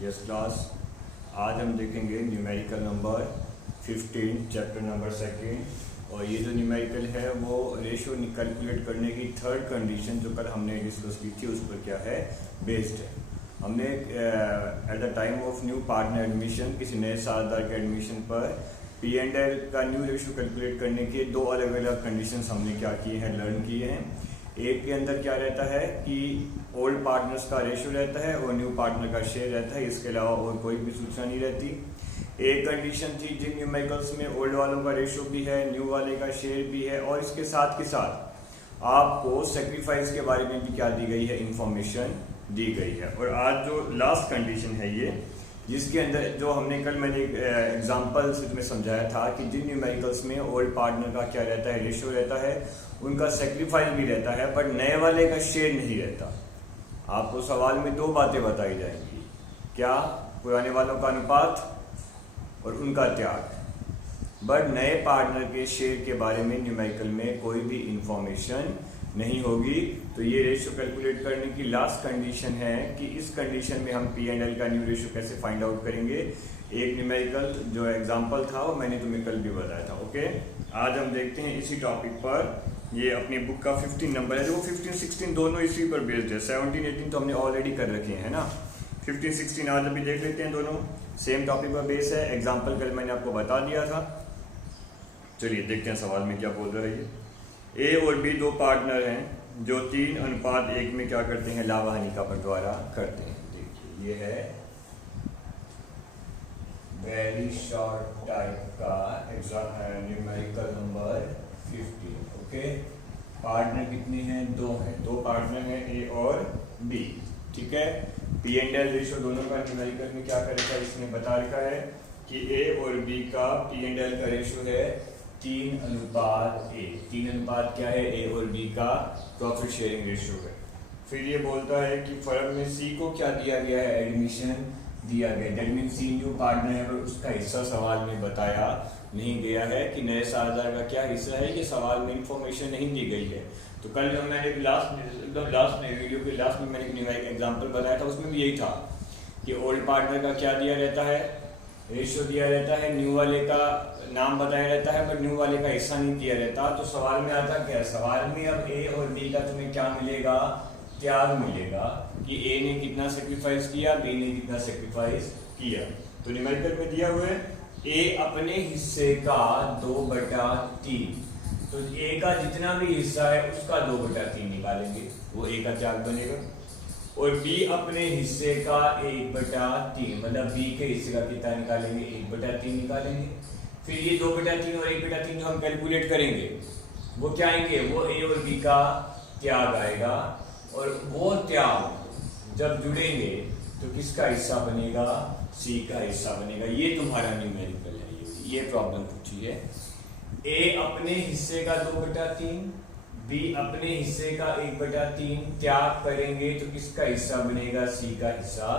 Yes class, आज हम देखेंगे न्यूमेरिकल नंबर 15 चैप्टर नंबर 2 और ये जो न्यूमेरिकल है वो रेशियो कैलकुलेट करने की थर्ड कंडीशन जो कल हमने डिस्कस की थी उस पर क्या है बेस्ड है। हमने at the time of new partner admission किसी नए साझेदार के एडमिशन पर पी एंड एल का न्यू रेशियो कैलकुलेट करने के दो अलग अलग कंडीशंस हमने क्या किए हैं, लर्न किए हैं। एक के अंदर क्या रहता है कि ओल्ड पार्टनर्स का रेशियो रहता है और न्यू पार्टनर का शेयर रहता है, इसके अलावा और कोई भी सूचना नहीं रहती। एक कंडीशन थी जिन न्यूमेरिकल्स में ओल्ड वालों का रेशियो भी है, न्यू वाले का शेयर भी है और इसके साथ के साथ आपको सेक्रीफाइस के बारे में भी क्या दी गई है, इंफॉर्मेशन दी गई है। और आज जो लास्ट कंडीशन है ये, जिसके अंदर जो हमने कल मैंने एग्जाम्पल से तुम्हें समझाया था कि जिन न्यूमेरिकल्स में ओल्ड पार्टनर का क्या रहता है, रेशियो रहता है, उनका सेक्रीफाइस भी रहता है बट नए वाले का शेयर नहीं रहता। आपको सवाल में दो बातें बताई जाएंगी, क्या पुराने वालों का अनुपात और उनका त्याग, बट नए पार्टनर के शेयर के बारे में न्यूमेरिकल में कोई भी इंफॉर्मेशन नहीं होगी। तो ये रेशियो कैलकुलेट करने की लास्ट कंडीशन है कि इस कंडीशन में हम पी एंड एल का न्यू रेशियो कैसे फाइंड आउट करेंगे। एक न्यूमेरिकल जो एग्जांपल था वो मैंने तुम्हें कल भी बताया था। ओके, आज हम देखते हैं इसी टॉपिक पर। ये अपनी बुक का 15 नंबर है, जो 15-16 दोनों इसी पर बेस्ड है। 17-18 तो हमने ऑलरेडी कर रखे हैं ना, 15-16 आज अभी देख लेते हैं। दोनों सेम टॉपिक पर बेस है। एग्जाम्पल कल मैंने आपको बता दिया था। चलिए देखते हैं सवाल में क्या बोल रहा है। ये ए और बी दो पार्टनर हैं जो 3:1 में क्या करते हैं, लाभ हानि का बंटवारा करते हैं। देखिए ये है वेरी शॉर्ट टाइप का न्यूमेरिकल नंबर 15। ओके, पार्टनर कितने हैं, दो हैं, दो पार्टनर हैं ए और बी। ठीक है, पी एंड एल रेशियो दोनों का न्यूमेरिकल में क्या करेगा, इसमें बता रखा है कि ए और बी का पी एंड एल का रेशियो है 3:1। 3 क्या है, ए और बी का प्रॉफिट शेयरिंग रेशियो है। फिर ये बोलता है कि फर्म में सी को क्या दिया गया है, एडमिशन दिया गया। दैट मीन सी न्यू पार्टनर है पर उसका हिस्सा सवाल में बताया नहीं गया है कि नए साझेदार का क्या हिस्सा है, ये सवाल में इंफॉर्मेशन नहीं दी गई है। तो कल जब मैंने लास्ट में वीडियो के लास्ट में मैंने एक एग्जांपल बताया था, उसमें भी यही था कि ओल्ड पार्टनर का क्या दिया रहता है, रेशियो दिया रहता है, न्यू वाले का नाम बताया रहता है बट न्यू वाले का हिस्सा नहीं दिया रहता। तो सवाल में आता क्या है, सवाल में अब ए और बी का तुम्हें क्या मिलेगा, त्याग मिलेगा कि ए ने कितना सेक्रीफाइस किया, बी ने कितना सेक्रीफाइस किया। तो न्यूमेरिकल में दिया हुआ है ए अपने हिस्से का 2/3। तो ए का जितना भी हिस्सा है उसका 2/3 निकालेंगे, वो ए का त्याग बनेगा। और बी अपने हिस्से का 1/3, मतलब बी के हिस्से का कितना निकालेंगे, 1/3 निकालेंगे। फिर ये 2/3 और 1/3 जो हम कैलकुलेट करेंगे वो क्या आएंगे, वो ए और बी का त्याग आएगा। और वो त्याग जब जुड़ेंगे तो किसका हिस्सा बनेगा, सी का हिस्सा बनेगा। ये तुम्हारा न्यूमेरिकल है, ये प्रॉब्लम पूछी है। ए अपने हिस्से का 2/3, बी अपने हिस्से का 1/3 त्याग करेंगे तो किसका हिस्सा बनेगा, सी का हिस्सा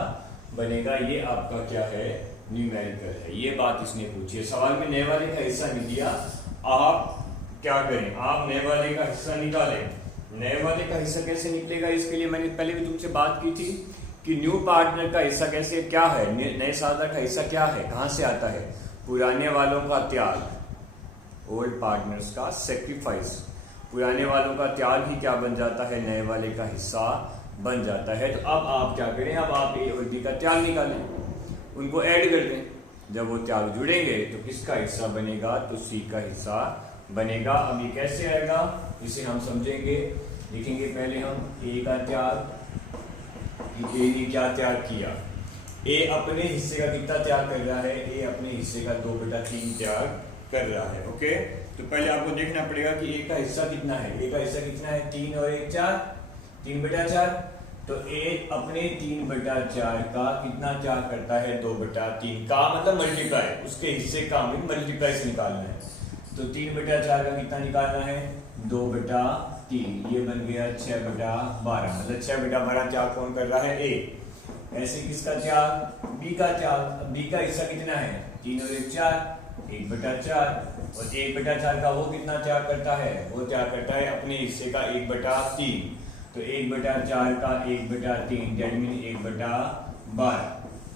बनेगा। ये आपका क्या है, न्यूमेरिकल है। ये बात इसने पूछी है। सवाल में नए वाले का हिस्सा नहीं दिया, आप क्या करें, आप नए वाले का हिस्सा निकालें। नए वाले का हिस्सा कैसे निकलेगा, इसके लिए मैंने पहले भी तुमसे बात की थी कि न्यू पार्टनर का हिस्सा कैसे क्या है, नए साझेदार का हिस्सा क्या है, कहां से आता है, पुराने वालों का त्याग, ओल्ड पार्टनर्स का सेक्रीफाइस। पुराने वालों का त्याग ही क्या बन जाता है, नए वाले का हिस्सा बन जाता है। तो अब आप क्या करें, अब आप ए और बी का त्याग निकालें, उनको ऐड कर दें। जब वो त्याग जुड़ेंगे तो किसका हिस्सा बनेगा, तो सी का हिस्सा बनेगा। अब ये कैसे आएगा, इसे हम समझेंगे, लिखेंगे पहले हम ए का त्याग, ए ने क्या त्याग किया, ए अपने हिस्से का कितना त्याग कर रहा है, ए अपने हिस्से का 2/3 त्याग कर रहा है। ओके, तो पहले आपको देखना पड़ेगा कि ए का हिस्सा कितना है। ए का हिस्सा कितना है, 3 और 1 4, 3/4। तो ए अपने 3/4 का कितना त्याग करता है, 2/3 का, मतलब मल्टीप्लाई, उसके हिस्से का हमें मल्टीप्लाई से निकालना है। तो 3/4 का कितना निकालना है, 2/3। ये बन गया 6/12, मतलब 6/12 त्याग कौन कर रहा है, ए। ऐसे किसका त्याग, बी का त्याग। बी का हिस्सा कितना है, 3 और 1 4, 1/4। और 1/4 का वो कितना त्याग करता है, वो त्याग करता है अपने हिस्से का 1/3। तो 1/4 का 1/3 दैट मीन 1/12।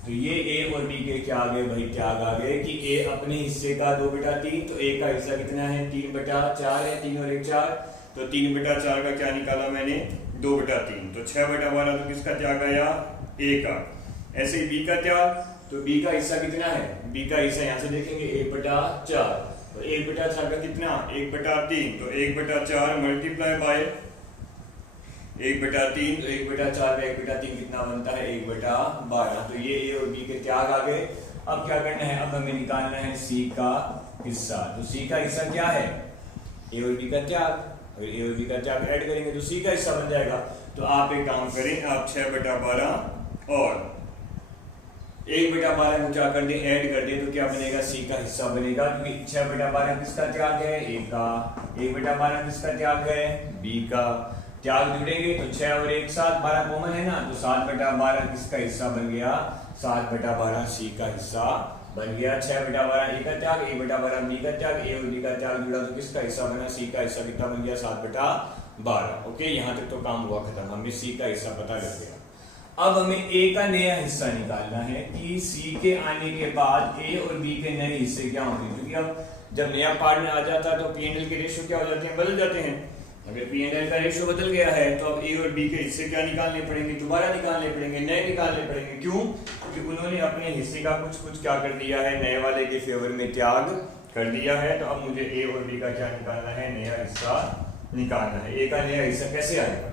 तो ये ए और बी के क्या आ गए भाई, त्याग आ गए कि ए अपने हिस्से का 2/3, तो ए का हिस्सा कितना है 3/4 है, 3 और 1 4, तो 3/4 का क्या निकाला मैंने 2/3, तो 6/12 तो किसका त्याग आया, ए का। ऐसे ही बी का त्याग, तो बी का हिस्सा कितना है, बी का हिस्सा यहाँ से देखेंगे 1/4, तो 1/4 का कितना 1/3, तो 1/4 मल्टीप्लाई बाय 1/3, तो 1/4 का 1/3 कितना बनता है 1/12, तो ये ए और बी के त्याग आ गए। अब क्या करना है, अब हमें निकालना है सी का हिस्सा, तो सी का हिस्सा क्या है, ए और बी का त्याग, अगर ए और बी का त्याग ऐड करेंगे तो सी का हिस्सा बन जाएगा। तो आप एक काम करें, आप 6/12 और 1/12 को क्या कर दें, ऐड कर दें, तो क्या बनेगा सी का हिस्सा बनेगा, क्योंकि 6/12 किसका त्याग है, ए का, 1/12 किसका त्याग है, बी का। त्याग जुड़ेंगे तो 6 और 1 7, 12 कॉमन है ना, तो 7/12 किसका हिस्सा बन गया, 7/12 सी का हिस्सा बन गया। 6/12 ए का त्याग, 1/12 बी का त्याग, ए और बी का त्याग जुड़ा तो किसका हिस्सा बना, सी का हिस्सा कितना बन गया 7/12। ओके, यहाँ तक तो काम हुआ खत्म, हमें सी का हिस्सा पता लग गया। अब हमें ए का नया हिस्सा निकालना है कि सी के आने के बाद ए और बी के नए हिस्से क्या होंगे, क्योंकि अब जब नया पार्टनर आ जाता है तो P&L के रेशियो क्या हो जाते हैं, बदल जाते हैं। अगर P&L का रेशियो बदल गया है तो अब ए और बी के हिस्से क्या निकालने पड़ेंगे, दोबारा निकालने पड़ेंगे, नए निकालने पड़ेंगे। क्यों, क्योंकि उन्होंने अपने हिस्से का कुछ क्या कर दिया है, नए वाले के फेवर में त्याग कर दिया है। तो अब मुझे ए और बी का क्या निकालना है, नया हिस्सा निकालना है। ए का नया हिस्सा कैसे आएगा,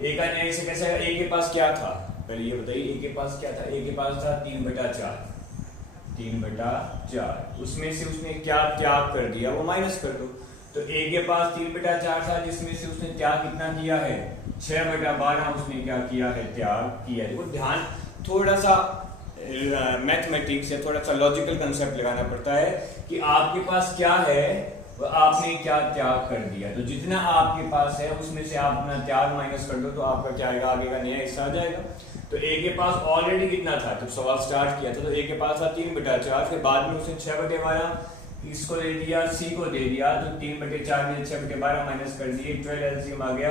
ए का नया हिस्सा कैसे आएगा, ए के पास क्या था, पहले ये बताइए, ए के पास क्या था, ए के पास था 3/4, उसमें से उसने क्या त्याग कर दिया वो माइनस कर दो। तो ए के पास 3/4 था, जिसमें से उसने त्याग कितना किया है, 6/12 उसने क्या किया है, त्याग किया है। वो ध्यान थोड़ा सा मैथमेटिक्स या थोड़ा सा लॉजिकल कंसेप्ट लगाना पड़ता है कि आपके पास क्या है, वो आपने क्या त्याग कर दिया, तो जितना आपके पास है उसमें से आप अपना त्याग माइनस कर दो तो आपका क्या आएगा, आगे का नया हिस्सा आ जाएगा। तो ए के पास ऑलरेडी कितना था, जब सवाल स्टार्ट किया था तो ए के पास था 3/4, फिर बाद में उसने 6/12 इसको दे दिया, सी को दे दिया, तो 3/4 में 6/12 माइनस कर दिए, 12 एलसीएम आ गया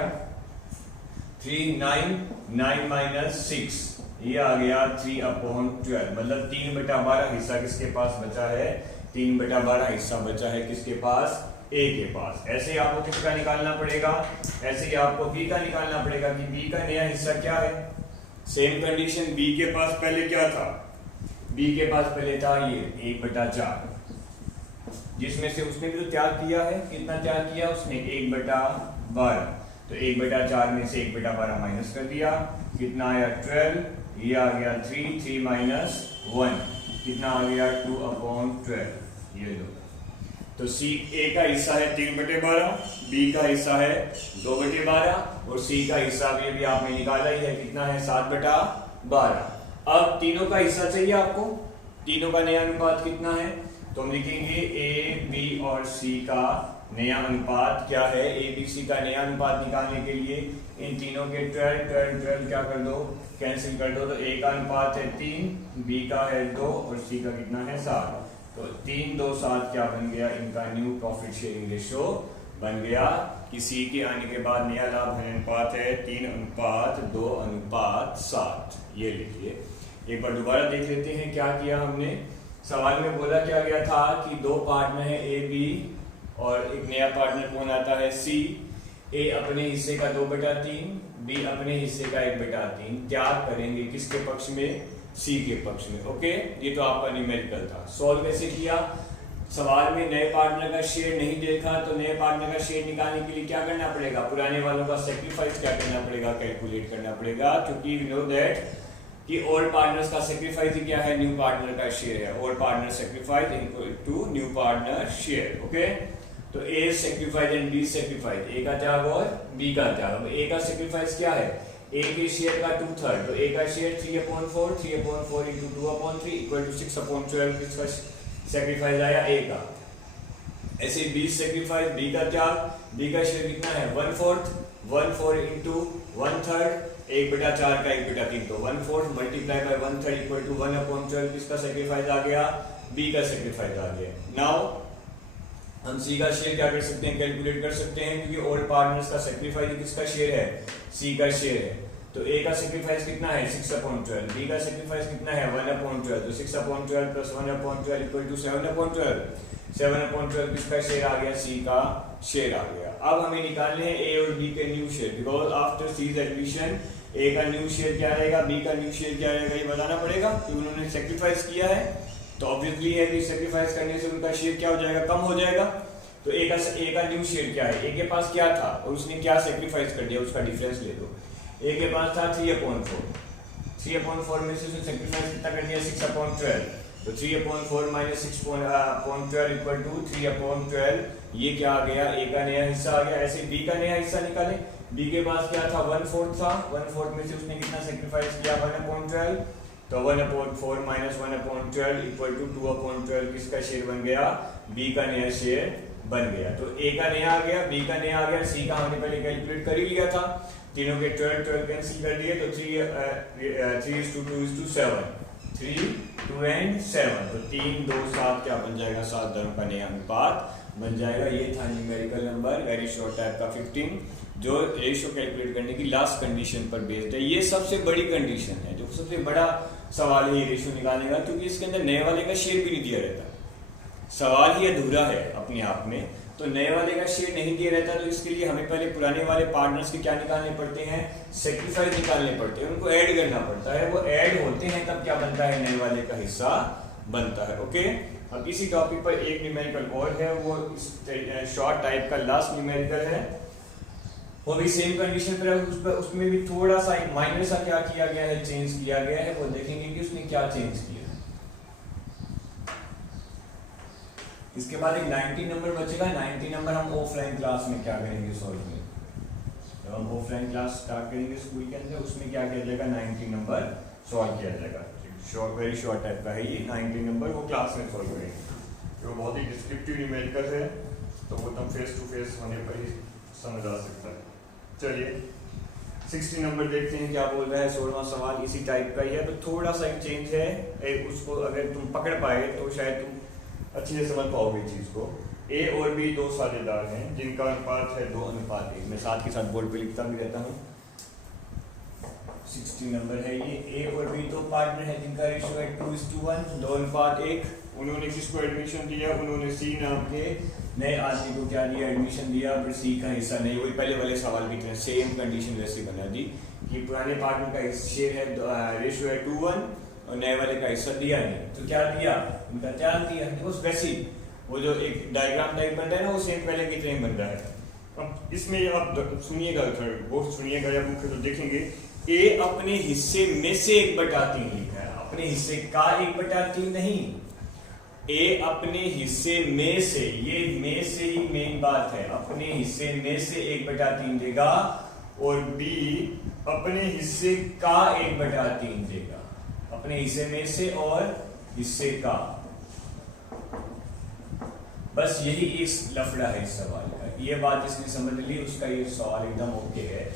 3 9 9 - 6, ये आ गया 3/12, मतलब 3/12 हिस्सा किसके पास बचा है, 3/12 हिस्सा बचा है किसके पास, ए के पास। ऐसे ही आपको किसका निकालना पड़ेगा, ऐसे ही आपको बी का निकालना पड़ेगा कि बी का नया हिस्सा क्या है। सेम कंडीशन, बी के पास पहले क्या था, बी के पास पहले था ये 1/4, जिसमें से उसने भी तो त्याग किया है, कितना त्याग किया उसने 1/12, तो 1/4 में से 1/12 माइनस कर दिया, कितना आया 12, ये आ गया 3 3 - 1, कितना आ गया 2/12, ये लो। तो सी ए का हिस्सा है 3/12, बी का हिस्सा है 2/12 और सी का हिस्सा भी आपने निकाला ही है, कितना है 7/12। अब तीनों का हिस्सा चाहिए आपको, तीनों का नया अनुपात कितना है, तो हम लिखेंगे ए बी और सी का नया अनुपात क्या है, ए बी सी का नया अनुपात निकालने के लिए इन तीनों के 12 12 12 क्या कर दो, कैंसिल कर दो, तो ए का अनुपात है 3, बी का है 2 और सी का कितना है 7, तो 3 2 7 क्या बन गया, इनका न्यू प्रॉफिट शेयरिंग रेशियो बन गया कि सी के आने के बाद नया लाभ हानि अनुपात है 3:2:7। ये लिखिए, एक बार दोबारा देख लेते हैं क्या किया हमने। सवाल में बोला क्या गया था कि दो पार्टनर है ए बी और एक नया पार्टनर कौन आता है सी। ए अपने हिस्से का 2/3, बी अपने हिस्से का 1/3 त्याग करेंगे किसके पक्ष में, सी के पक्ष में। ओके, ये तो आपका न्यूमेरिकल था। सॉल्व कैसे किया, सवाल में नए पार्टनर का शेयर नहीं देखा तो नए पार्टनर का शेयर निकालने के लिए क्या करना पड़ेगा, पुराने वालों का सेक्रीफाइस क्या करना पड़ेगा, कैलकुलेट करना पड़ेगा, क्योंकि यू नो दैट कि ओल्ड पार्टनर्स का सेक्रीफाइस ही क्या है, न्यू पार्टनर का शेयर है। Old partner sacrifice equal to new partner share. Okay, तो A sacrifice and B sacrifice, A का त्याग और बी का त्याग। ए का सेक्रीफाइस क्या है, ए के शेयर का 2/3, तो ए का शेयर 3/4, 3/4 इंटू 2/3 इक्वल टू 6/12, किसका सेक्रीफाइस आया, ए का। ऐसे बी सेक्रीफाइस, बी का त्याग, बी का शेयर कितना है 1/4 इंटू 1/3, 1/4 का 1/3, तो 1/4 मल्टीप्लाई बाय 1/3 इक्वल टू 1/12, किसका सेक्रीफाइस आ गया, बी का सेक्रीफाइस आ गया। नाउ हम सी का शेयर क्या कर सकते हैं, कैलकुलेट कर सकते हैं, क्योंकि ओल्ड पार्टनर्स का सेक्रीफाइस किसका शेयर है, सी का शेयर है। तो ए का सेक्रीफाइस कितना है 6/12, बी का सेक्रीफाइस कितना है 1/12, तो 6/12 प्लस 1/12 इक्वल टू 7/12, 7/12 किसका शेयर आ गया, सी का शेयर आ गया। अब हमें निकालने हैं ए और बी के new share, because after C's admission A का न्यू शेयर क्या रहेगा, बी का न्यू शेयर क्या रहेगा, ये बताना पड़ेगा कि उन्होंने सेक्रीफाइस किया है। तो ऑब्वियसली है कि सेक्रीफाइस करने से उनका शेयर क्या हो जाएगा, कम हो जाएगा। तो ए का न्यू शेयर क्या है, ए के पास क्या था और उसने क्या सेक्रीफाइस कर दिया, उसका डिफरेंस ले लो। ए के पास था 3/4, 3/4 में से उसने सेक्रीफाइस कितना कर दिया 6/12, तो 3/4 माइनस 6/12 इक्वल टू 3/12, ये क्या आ गया, ए का नया हिस्सा आ गया। ऐसे बी का नया हिस्सा निकाले, बी के पास क्या था 1/4 था, 1/4 में से उसने कितना सेक्रीफाइस किया 1/12, तो 1/4 माइनस 1/12 इक्वल टू 2/12 किसका शेयर बन गया, बी का नया शेयर बन गया। तो ए का नया आ गया, बी का नया आ गया, सी का हमने पहले कैलकुलेट कर ही लिया था, तीनों के 12 कैंसिल कर दिए, तो 3:2:7, 3, 2 and 7, तो 3, 2, 7 क्या बन जाएगा, 7 धर्म का नया अनुपात बन जाएगा। ये था numerical number very short type का 15, जो रेशियो कैलकुलेट करने की लास्ट कंडीशन पर बेस्ड है। ये सबसे बड़ी कंडीशन है, जो सबसे बड़ा सवाल है ये रेशियो निकालने का, क्योंकि इसके अंदर नए वाले का शेयर भी नहीं दिया रहता, सवाल ही अधूरा है अपने आप में। तो नए वाले का शेयर नहीं दिया रहता, तो इसके लिए हमें पहले पुराने वाले पार्टनर्स के क्या निकालने पड़ते हैं, सेक्रीफाइस निकालने पड़ते हैं, उनको ऐड करना पड़ता है। वो ऐड होते हैं तब क्या बनता है, नए वाले का हिस्सा बनता है। ओके, अब इसी टॉपिक पर एक न्यूमेरिकल और है, वो शॉर्ट टाइप का लास्ट न्यूमेरिकल है, वो भी सेम कंडीशन पर है। उसमें भी थोड़ा सा माइनर सा क्या किया गया है, चेंज किया गया है, वो देखेंगे कि उसने क्या चेंज किया। इसके बाद एक 90 नंबर बचेगा, 90 नंबर हम ऑफलाइन क्लास में क्या करेंगे सॉल्व में, जब हम ऑफलाइन क्लास स्टार्ट करेंगे स्कूल के अंदर, उसमें क्या किया जाएगा 90 नंबर सॉल्व किया जाएगा। वेरी शॉर्ट टाइप का है ये 90 नंबर, वो क्लास में सॉल्व करेंगे। तो बहुत ही डिस्क्रिप्टिव न्यूमेरिकल है, तो वो तुम फेस टू फेस होने पर ही समझ आ सकता है। चलिए 60 नंबर देखते हैं क्या बोल रहा है। 16वां सवाल इसी टाइप का ही है, तो थोड़ा सा एक चेंज है, उसको अगर तुम पकड़ पाए तो शायद तुम अच्छी से समझ पाओगे चीज को। ए और बी दो साझेदार हैं जिनका अनुपात है 2:1। मैं साथ के साथ बोर्ड पे लिखता भी रहता हूँ। 60 नंबर है ये। ए और बी दो पार्टनर है जिनका रेशियो है 2:1, 2:1। उन्होंने किसको एडमिशन दिया, उन्होंने सी नाम के नए आदमी को क्या दिया, एडमिशन दिया, पर सी का हिस्सा नहीं। वही पहले वाले सवाल की तरह सेम कंडीशन वैसी बना दी कि पुराने पार्टनर का शेयर है, रेशियो है 2:1 और नए वाले का हिस्सा दिया नहीं, तो क्या दिया, उनका त्याग दिया। देखो वैसे वो जो एक डायग्राम टाइप बन रहा है ना, वो सेम पहले की तरह बन रहा है। अब इसमें आप सुनिएगा, बहुत सुनिएगा, या मुख्य तो देखेंगे। ए अपने हिस्से में से 1/3 लिखा है, अपने हिस्से का 1/3 नहीं, ए अपने हिस्से में से, ये में से ही मेन बात है, अपने हिस्से में से 1/3 देगा, और बी अपने हिस्से का 1/3 देगा, अपने हिस्से में से और हिस्से का। बस यही इस लफड़ा है इस सवाल का, ये बात इसने समझ ली, उसका ये सवाल एकदम ओके है।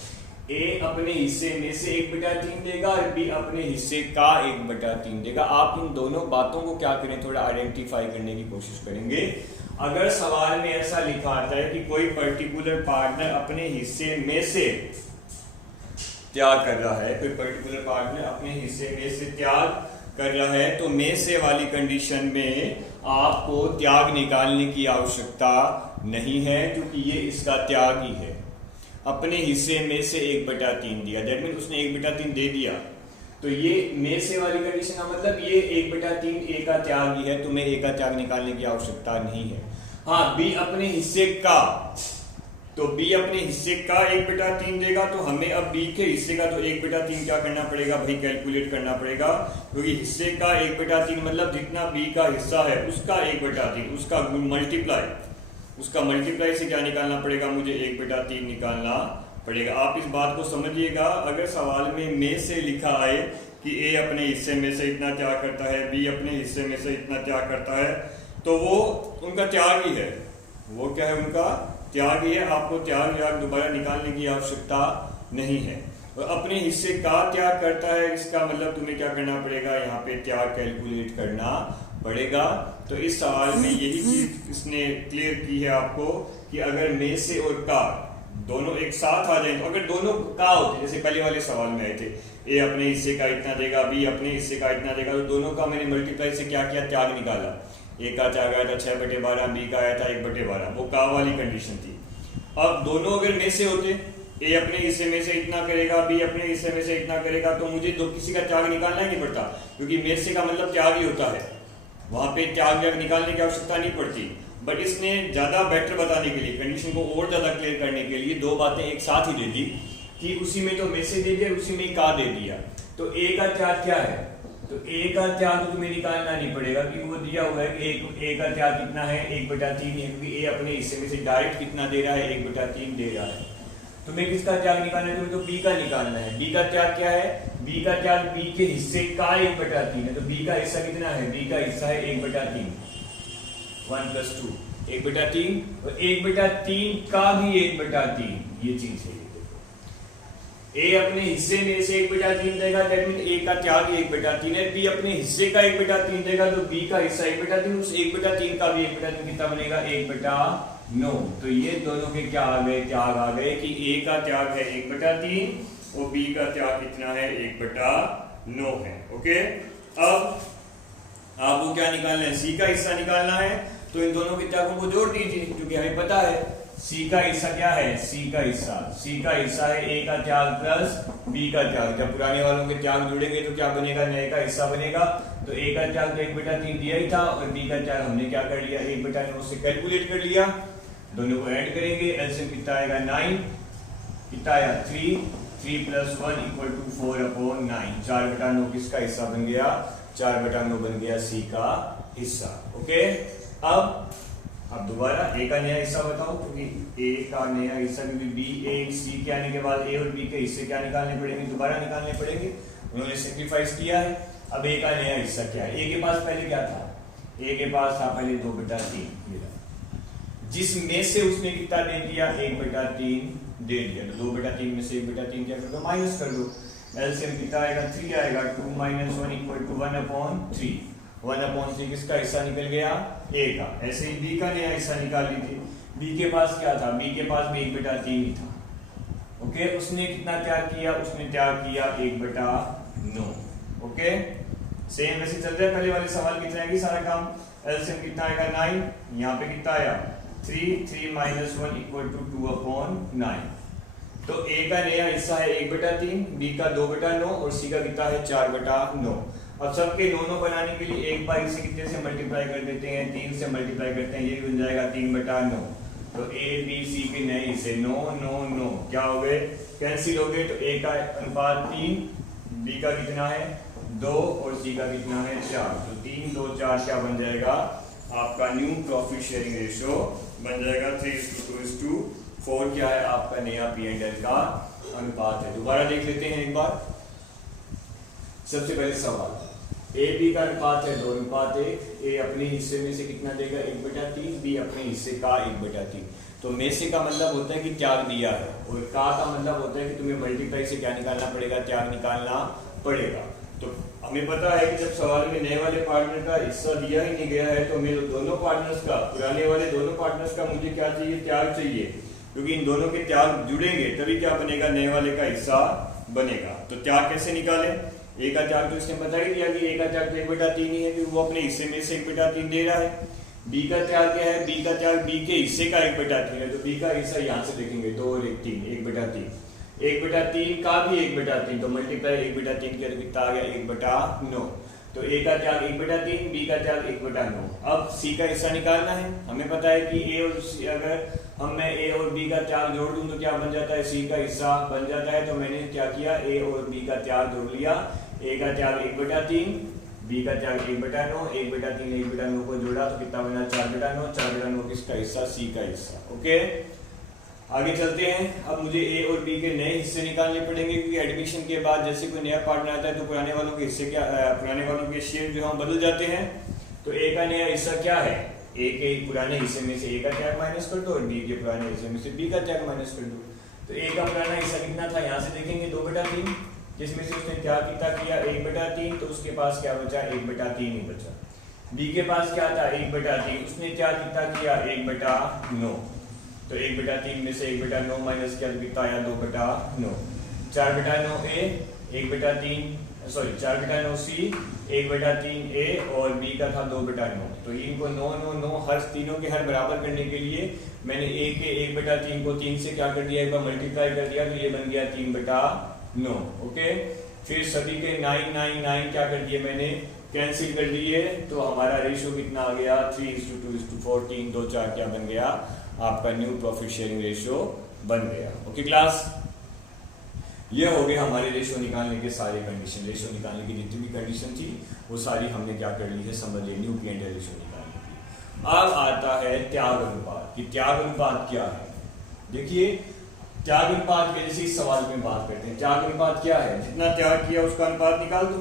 ए अपने हिस्से में से 1/3 देगा और बी अपने हिस्से का 1/3 देगा। आप इन दोनों बातों को क्या करें, थोड़ा आइडेंटिफाई करने की कोशिश करेंगे। अगर सवाल में ऐसा लिखा आता है कि कोई पर्टिकुलर पार्टनर अपने हिस्से में से त्याग कर रहा है, कोई पर्टिकुलर पार्टनर अपने हिस्से में से त्याग कर रहा है, तो में से वाली कंडीशन में आपको त्याग निकालने की आवश्यकता नहीं है, क्योंकि ये इसका त्याग ही है। अपने हिस्से में से 1/3 दिया, दैट मीन उसने 1/3 दे दिया, तो ये में से वाली कंडीशन का मतलब ये 1/3 ए का त्याग ही है, तुम्हें ए का त्याग निकालने की आवश्यकता नहीं है। हाँ, बी अपने हिस्से का, तो बी अपने हिस्से का 1/3 देगा, तो हमें अब बी के हिस्से का तो 1/3 क्या करना पड़ेगा भाई, कैलकुलेट करना पड़ेगा, क्योंकि हिस्से का 1/3 मतलब जितना बी का हिस्सा है उसका 1/3, उसका मल्टीप्लाई, उसका मल्टीप्लाई से क्या निकालना पड़ेगा, मुझे 1/3 निकालना पड़ेगा। आप इस बात को समझिएगा, अगर सवाल में से लिखा आए कि ए अपने हिस्से में से इतना त्याग करता है, बी अपने हिस्से में से इतना त्याग करता है, तो वो उनका त्याग ही है, वो क्या है, उनका त्याग ही है। आपको त्याग या दोबारा निकालने की आवश्यकता नहीं है। और अपने हिस्से का त्याग करता है, इसका मतलब तुम्हें क्या करना पड़ेगा, यहाँ पे त्याग कैलकुलेट करना पड़ेगा। तो इस सवाल में यही चीज इसने क्लियर की है आपको कि अगर में से और का दोनों एक साथ आ जाए तो अगर दोनों का होते जैसे पहले वाले सवाल में आए थे, ए अपने हिस्से का इतना देगा, बी अपने हिस्से का इतना देगा, तो दोनों का मैंने मल्टीप्लाई से क्या किया, त्याग निकाला। ए का त्याग आया था 6/12, बी का आया था 1/12, वो का वाली कंडीशन थी। अब दोनों अगर में से होते, ए अपने हिस्से में से इतना करेगा, बी अपने हिस्से में से इतना करेगा, तो मुझे दो किसी का त्याग निकालना ही नहीं पड़ता, क्योंकि में से का मतलब त्याग ही होता है, वहां पे त्याग निकालने की आवश्यकता नहीं पड़ती। बट इसने ज्यादा बेटर बताने के लिए, कंडीशन को और ज्यादा क्लियर करने के लिए दो बातें एक साथ ही दे दी कि उसी में तो में से दे दिया, उसी में का दे दिया। तो ए का त्याग क्या है, तो ए का त्याग तो तुम्हें निकालना नहीं पड़ेगा, क्योंकि वो दिया हुआ है कि ए का त्याग कितना है, 1/3 है, क्योंकि ए अपने हिस्से में से डायरेक्ट कितना दे रहा है, 1/3 दे रहा है। तुम्हें किसका त्याग निकालना है, तुम्हें तो बी का निकालना है। बी का त्याग क्या है, बी का त्याग बी के हिस्से का 1/3 है, तो बी का हिस्सा कितना है, बी का हिस्सा है 1/3, 1 + 2 1/3, और 1/3 का भी 1/3, ये चीज है। ए अपने हिस्से में से 1/3 देगा, दैट मीन ए का त्याग 1/3 है। बी अपने हिस्से का 1/3 देगा, तो बी का हिस्सा 1/3, उस 1/3 का भी 1/3 कितना बनेगा, 1/9। तो ये दोनों के क्या आ गए, त्याग आ गए कि ए का त्याग है 1/3 और बी का त्याग कितना है, 1/9 है। ओके, अब आपको क्या निकालना है, सी का हिस्सा निकालना है, तो इन दोनों के त्यागों को जोड़ दीजिए, क्योंकि हमें पता है सी का हिस्सा क्या है, सी का हिस्सा है ए का त्याग प्लस बी का त्याग। जब पुराने वालों के त्याग जुड़ेंगे तो क्या बनेगा, नए का हिस्सा बनेगा। तो ए का त्याग तो 1/3 दिया ही था, और बी का त्याग हमने क्या कर लिया, 1/9 से कैलकुलेट कर लिया। दोनों को ऐड करेंगे, एलसीएम कितना आएगा, 9, कितना आया 3 + 1 = 4/9। 4/9 किसका हिस्सा बन गया, 4/9 बन गया सी का हिस्सा। ओके, अब दोबारा ए का नया हिस्सा बताओ, क्योंकि ए का नया हिस्सा, क्योंकि बी ए सी के आने के बाद ए और बी के हिस्से क्या निकालने पड़ेंगे, दोबारा निकालने पड़ेंगे। उन्होंने सिंप्लीफाइज किया है। अब ए का नया हिस्सा क्या है, ए के पास पहले क्या था, ए के पास था पहले 2/3, जिसमें से उसने कितना दे दिया, 1/3 दे दिया। तो 2/3 में से 1/3 क्या कर दो, माइनस कर दो। एलसीएम कितना आएगा, 3 आएगा, 2 - 1 = 1/3। 1/3 किसका हिस्सा निकल गया, ए का। ऐसे ही बी का नया हिस्सा निकाल लीजिए। बी के पास क्या था, बी के पास भी 1/3 ही था। ओके, उसने कितना त्याग किया, उसने त्याग किया 1/9। ओके, सेम वैसे चल रहा है पहले वाले सवाल की तरह ही सारा काम। एलसीएम कितना आएगा, 9, यहाँ पे कितना आया 3 - 1 = 2/9। तो ए का नया हिस्सा है 1/3, बी का 2/9 और सी का कितना है 4/9। अब सबके 9 बनाने के लिए एक बार इसे कितने से मल्टीप्लाई कर देते हैं, 3 से मल्टीप्लाई करते हैं, ये बन जाएगा 3/9। तो ए बी सी के नए हिस्से 9 9 9 क्या हो गए, कैंसिल हो गए। तो ए का अनुपात 3, बी का कितना है 2 और सी का कितना है 4। तो 3 2 4 क्या बन जाएगा, आपका न्यू प्रॉफिट शेयरिंग रेशियो बन जाएगा 3:2:4। क्या है आपका नया P&L का अनुपात है। दोबारा देख लेते हैं एक बार। सबसे पहले सवाल, ए बी का अनुपात है 2:1। ए अपने हिस्से में से कितना देगा, 1/3, बी अपने हिस्से का 1/3। तो में से का मतलब होता है कि त्याग दिया है, और का मतलब होता है कि तुम्हें मल्टीप्लाई से क्या निकालना पड़ेगा, त्याग निकालना पड़ेगा। तो हमें पता है कि जब सवाल में नए वाले पार्टनर का हिस्सा दिया ही नहीं गया है, तो हमें दोनों पार्टनर्स का, पुराने वाले दोनों पार्टनर्स का मुझे क्या चाहिए, त्याग चाहिए, क्योंकि इन दोनों के त्याग जुड़ेंगे तभी क्या बनेगा, नए वाले का हिस्सा बनेगा। तो त्याग कैसे निकाले, ए का त्याग तो इसने बता ही दिया कि ए का त्याग तो 1/3 ही है, क्योंकि वो अपने हिस्से में से 1/3 दे रहा है। बी का त्याग क्या है, बी का त्याग बी के हिस्से का 1/3 है, तो बी का हिस्सा यहाँ से देखेंगे 2 और 1 3, 1/3, 1/3 का भी 1/3, तो मल्टीप्लाई 1/3 किया तो कितना आ गया 1/9। तो ए का त्याग 1/3, बी का त्याग 1/9। अब सी का हिस्सा निकालना है। हमें पता है कि ए और सी, अगर मैं ए और बी का त्याग जोड़ दूं तो क्या बन जाता है, सी का हिस्सा बन जाता है। तो मैंने क्या किया, ए और बी का त्याग जोड़ लिया। ए का त्याग 1/3, बी का त्याग 1/9, 1/3 1/9 को जोड़ा तो कितना बना 4/9। 4/9 किसका हिस्सा, सी का हिस्सा। ओके, आगे चलते हैं। अब मुझे ए और बी के नए हिस्से निकालने पड़ेंगे, क्योंकि एडमिशन के बाद जैसे कोई नया पार्टनर आता है तो पुराने वालों के हिस्से क्या, पुराने वालों के शेयर जो हम बदल जाते हैं। तो ए का नया हिस्सा क्या है, ए के पुराने हिस्से में से ए का त्याग माइनस कर दो, और बी के पुराने हिस्से में से बी का त्याग माइनस कर दो। तो ए का पुराना हिस्सा कितना था, यहाँ से देखेंगे 2/3, जिसमें से उसने त्याग किया 1/3, तो उसके पास क्या बचा, 1/3 ही बचा। बी के पास क्या था 1/3, उसने त्याग किया 1/9। तो 1/3 में से 1/9 माइनस किया तो कितना आया 2/9। 4/9 ए 1/3 सॉरी 4/9 सी 1/3 ए और बी का था 2/9। तो इनको 9 9 9 हर तीनों के हर बराबर करने के लिए मैंने ए के 1/3 को 3 से क्या कर दिया, एक बार मल्टीप्लाई कर दिया, तो ये बन गया 3/9। ओके, फिर सभी के 9 9 9 क्या कर दिए मैंने, कैंसिल कर दिए, तो हमारा रेशियो कितना आ गया 3:2:4, 3 2 4 क्या बन गया आपका न्यू प्रॉफिट शेयरिंग रेशियो बन गया। ओके क्लास, ये हो गए हमारे रेशियो निकालने के सारे कंडीशन। रेशियो निकालने की जितनी भी कंडीशन थी वो सारी हमने क्या कर ली है, समझ ली, न्यू P&L रेशियो निकालने की। अब आता है त्याग अनुपात कि त्याग अनुपात क्या है। देखिए त्याग अनुपात के जैसे इस सवाल में बात करते हैं, त्याग अनुपात क्या है, जितना त्याग किया उसका अनुपात निकाल दो।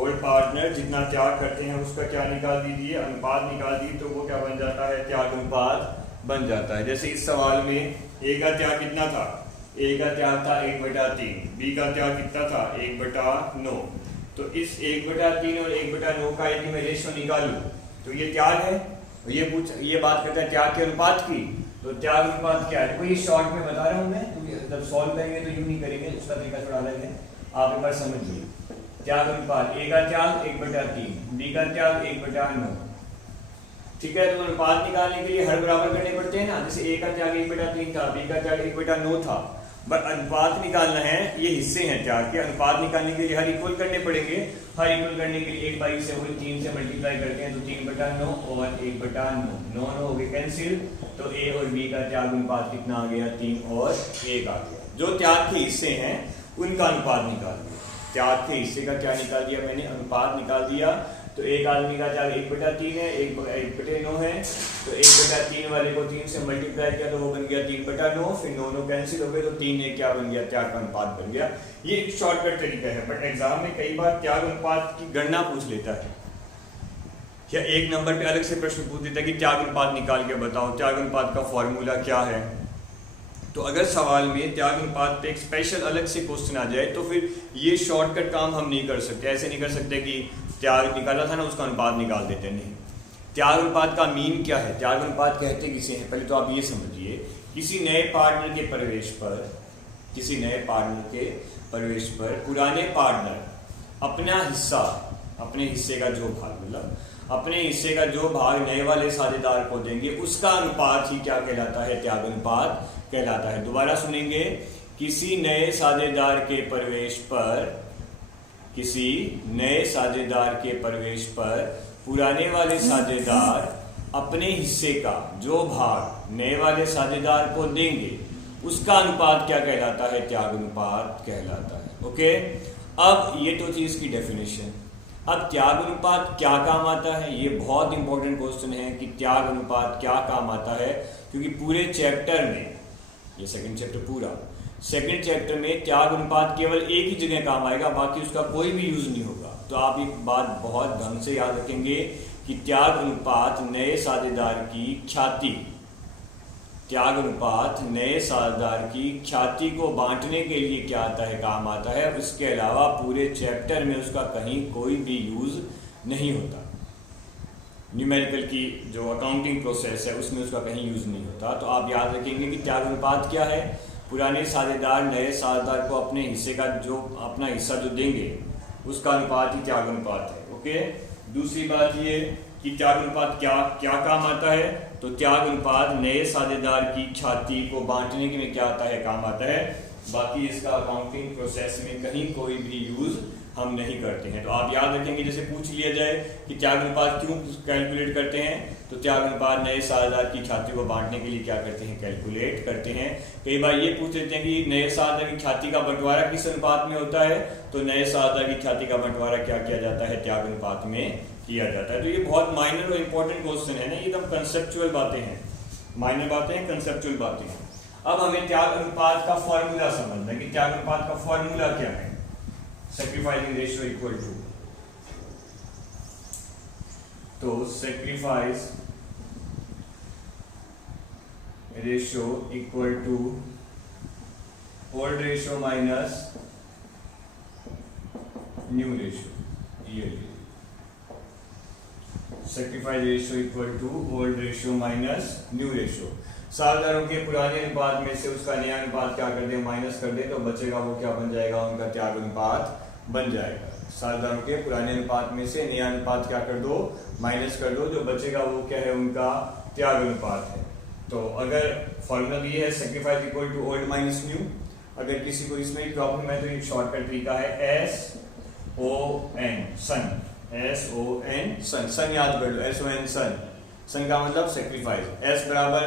ओल्ड पार्टनर जितना त्याग करते हैं उसका क्या निकाल दीजिए, अनुपात निकाल दी, तो वो क्या बन जाता है, त्याग अनुपात बन जाता है। जैसे इस सवाल में ए का त्याग कितना था, ए का त्याग था 1/3, बी का त्याग कितना था 1/9। तो इस 1/3 और 1/9 का यदि मैं रेशियो निकालूं तो ये त्याग है। ये बात करता है त्याग के अनुपात की, तो त्याग अनुपात क्या है, कोई शॉर्ट में बता रहा हूं मैं, क्योंकि जब सॉल्व करेंगे तो यूं नहीं करेंगे, उसका तरीका थोड़ा अलग है, आप एक बार समझिए। त्याग अनुपात, ए का त्याग 1/3, बी का त्याग 1/9, ठीक है। तो अनुपात निकालने के लिए हर बराबर करने पड़ते हैं ना, जैसे ए का त्याग 1/3 था, बी का त्याग 1/9 था, बट अनुपात निकालना है, ये हिस्से हैं त्याग के, अनुपात निकालने के लिए हर इक्वल करने पड़ेंगे। हर इक्वल करने के लिए 1/2 से होल 3 से मल्टीप्लाई करते हैं, तो 3/9 और 1/9, 9 9 हो गए कैंसिल, तो ए और बी का त्याग अनुपात कितना आ गया, 3 और 1 आ गया। जो त्याग के हिस्से हैं उनका अनुपात निकाल दिया, त्याग के हिस्से का क्या निकाल दिया मैंने, अनुपात निकाल दिया। तो एक आदमी का त्याग 1/3 है, 1/9 है, तो 1/3 वाले को 3 से मल्टीप्लाई किया तो वो बन गया 3/9, फिर 9 9 कैंसिल हो गए, तो 3 1 क्या बन गया, त्याग का अनुपात बन गया। ये एक शॉर्टकट तरीका है, बट एग्जाम में कई बार त्याग अनुपात की गणना पूछ लेता है, या एक नंबर पे अलग से प्रश्न पूछ देता है कि त्याग अनुपात निकाल के बताओ, त्याग अनुपात का फॉर्मूला क्या है। तो अगर सवाल में त्याग अनुपात पे एक स्पेशल अलग से क्वेश्चन आ जाए तो फिर ये शॉर्टकट काम हम नहीं कर सकते। ऐसे नहीं कर सकते कि त्याग निकाला था ना उसका अनुपात निकाल देते, नहीं। त्याग अनुपात का मीन क्या है, त्याग अनुपात कहते किसे हैं, पहले तो आप ये समझिए, किसी नए पार्टनर के प्रवेश पर, किसी नए पार्टनर के प्रवेश पर पुराने पार्टनर अपना हिस्सा, अपने हिस्से का जो भाग, मतलब अपने हिस्से का जो भाग नए वाले साझेदार को देंगे, उसका अनुपात ही क्या कहलाता है, त्याग अनुपात कहलाता है। दोबारा सुनेंगे, किसी नए साझेदार के प्रवेश पर, किसी नए साझेदार के प्रवेश पर पुराने वाले साझेदार अपने हिस्से का जो भाग नए वाले साझेदार को देंगे, उसका अनुपात क्या कहलाता है, त्याग अनुपात कहलाता है। ओके, अब ये तो थी इसकी डेफिनेशन। अब त्याग अनुपात क्या काम आता है, ये बहुत इंपॉर्टेंट क्वेश्चन है कि त्याग अनुपात क्या काम आता है, क्योंकि पूरे चैप्टर में, ये सेकंड चैप्टर पूरा, सेकंड चैप्टर में त्याग अनुपात केवल एक ही जगह काम आएगा, बाकी उसका कोई भी यूज नहीं होगा। तो आप एक बात बहुत ढंग से याद रखेंगे कि त्याग अनुपात नए साझेदार की ख्याति, त्याग अनुपात नए साझेदार की ख्याति को बांटने के लिए क्या आता है, काम आता है। इसके अलावा पूरे चैप्टर में उसका कहीं कोई भी यूज नहीं होता। न्यूमेरिकल की जो अकाउंटिंग प्रोसेस है उसमें उसका कहीं यूज नहीं होता। तो आप याद रखेंगे कि त्याग अनुपात क्या है, पुराने साझेदार नए साझेदार को अपने हिस्से का जो, अपना हिस्सा जो देंगे उसका अनुपात ही त्याग अनुपात है। ओके, दूसरी बात ये कि त्याग अनुपात क्या क्या काम आता है, तो त्याग अनुपात नए साझेदार की ख्याति को बांटने के में क्या आता है, काम आता है। बाकी इसका अकाउंटिंग प्रोसेस में कहीं कोई भी यूज हम नहीं करते हैं। तो आप याद रखेंगे, जैसे पूछ लिया जाए कि त्याग अनुपात क्यों कैलकुलेट करते हैं, तो त्याग अनुपात नए साझेदार की ख्याति को बांटने के लिए क्या करते हैं, कैलकुलेट करते हैं। कई बार ये पूछ लेते हैं कि नए साझेदार की ख्याति का बंटवारा किस अनुपात में होता है, तो नए साझेदार की ख्याति का बंटवारा क्या किया जाता है, त्याग अनुपात में किया जाता है। तो ये बहुत माइनर और इंपॉर्टेंट क्वेश्चन है ना, एकदम कंसेप्चुअल बातें हैं, माइनर बातें हैं, कंसेप्चुअल बातें हैं। अब हमें त्याग अनुपात का फॉर्मूला समझना है कि त्याग अनुपात का फॉर्मूला क्या है। सैक्रिफाइसिंग रेशियो इक्वल टू, तो sacrifice ratio equal to old ratio minus new ratio. ये sacrifice ratio equal to old ratio minus new ratio. सालदारों के पुराने अनुपात में से उसका नया अनुपात क्या कर दे, माइनस कर दे, तो बचेगा वो क्या बन जाएगा, उनका त्याग अनुपात बन जाएगा। सालदारों के पुराने अनुपात में से नया अनुपात क्या कर दो, माइनस कर दो, जो बचेगा वो क्या है, उनका त्याग अनुपात है। तो अगर फॉर्मूला दिया है sacrifice equal to old minus new, अगर किसी को इसमें प्रॉब्लम है तो एक शॉर्टकट तरीका है SON सन, SON सन, सन याद कर लो, SON सन, सन का मतलब सेक्रीफाइस, S बराबर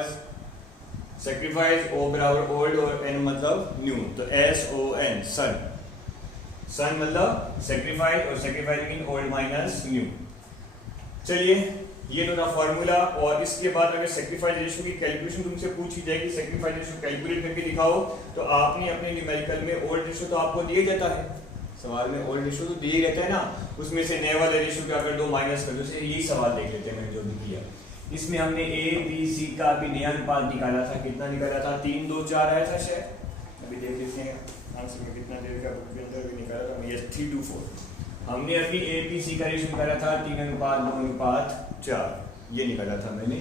सेक्रीफाइस, O बराबर ओल्ड और N मतलब न्यू, तो SON सन, सन मतलब सेक्रीफाइस और sacrifice mean old minus new. चलिए ये तो था फॉर्मूला। और इसके बाद अगर सेक्रीफाइस रेशियो की कैलकुलेशन तुमसे पूछी जाएगी, सेक्रीफाइस रेशियो कैलकुलेट करके दिखाओ, तो आपने अपने न्यूमेरिकल में ओल्ड रेशियो तो आपको दिया जाता है, सवाल में ओल्ड रेशियो तो दिए रहता है ना, उसमें से नए वाले रेशियो क्या कर दो, माइनस कर दो। यही सवाल देख लेते हैं मैंने जो भी किया। इसमें हमने ABC का भी नया अनुपात निकाला था, कितना निकाला था, 3 2 4 आया था शायद, अभी देख लेते हैं आंसर में कितना देर का बुक के अंदर भी निकाला था, यस 3 2 4। हमने अभी ABC का रेशियो निकाला था 3 अनुपात 2 अनुपात 4, ये निकाला था मैंने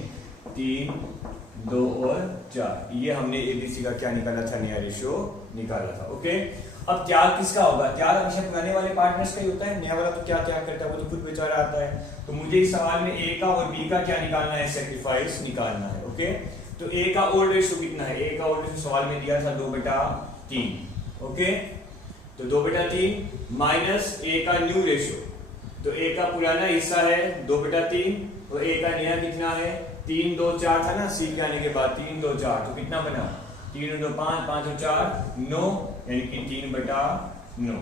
3 2 और 4, ये हमने ABC का क्या निकाला था, नया रेशियो निकाला था। ओके, अब त्याग किसका होगा, त्याग हमेशा पुराने वाले पार्टनर्स का ही होता है, नया वाला तो क्या त्याग करता है, वो तो खुद बेचारा आता है। तो मुझे इस सवाल में A का और B का क्या निकालना है, सेक्रीफाइस निकालना है। ओके, तो A का ओल्ड रेशियो कितना है, A का ओल्ड रेशियो सवाल में दिया था 2/3। ओके, तो 2/3 माइनस A का न्यू रेशियो, तो A का पुराना हिस्सा है 2/3 और A का नया कितना है, 3 2 4 था ना, C के आने के बाद 3 2 4, तो कितना बना, 3 2 5 5 2 4 9, यानी कि 3/9।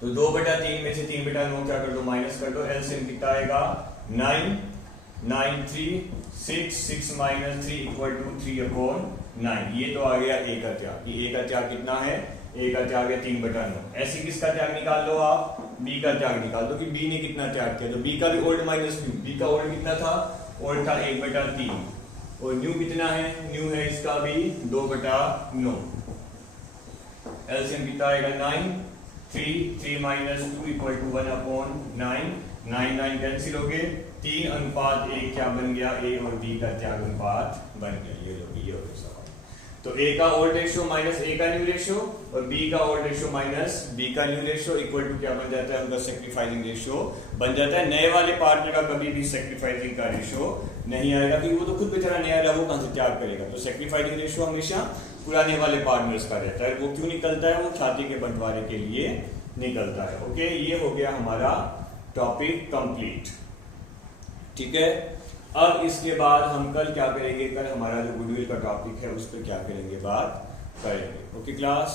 तो 2/3 में से 3/9 क्या कर दो, माइनस कर दो, एलसीएम कितना आएगा 9 9 3 6 6 माइनस 3 इक्वल टू 3/9। ये तो आ गया A का त्याग। A का त्याग कितना है, A का त्याग है 3/9। ऐसे किसका त्याग निकाल लो आप, B का त्याग निकाल दो कि B ने कितना त्याग किया, तो B का भी ओल्ड माइनस न्यू, B का ओल्ड कितना था, ओल्ड था 1/3 और न्यू कितना है, न्यू है इसका भी 2/9। एलसीएम कितना आएगा 9 3 3 माइनस 2 इक्वल टू 1/9, 9 9 कैंसिल हो गए, 3 अनुपात 1 क्या बन गया, A और B का त्याग अनुपात बन गया। ये हो गया सवाल। तो A का ओल्ड रेशियो माइनस A का न्यू रेशियो और B का ओल्ड रेशियो माइनस B का न्यू रेशियो इक्वल टू क्या बन जाता है, उनका सेक्रीफाइसिंग रेशियो बन जाता है। नए वाले पार्टनर का कभी भी सेक्रीफाइसिंग का रेशियो नहीं आएगा, क्योंकि वो तो खुद बेचारा नया रहा, वो कहां से त्याग करेगा। तो सेक्रीफाइसिंग रेशियो हमेशा पुराने वाले पार्टनर्स का रहता है। वो क्यों निकलता है, वो छाती के बंटवारे के लिए निकलता है। ओके, ये हो गया हमारा टॉपिक कंप्लीट। ठीक है, अब इसके बाद हम कल क्या करेंगे, कल हमारा जो गुडविल का टॉपिक है उस पर क्या करेंगे, बात करेंगे। Okay class.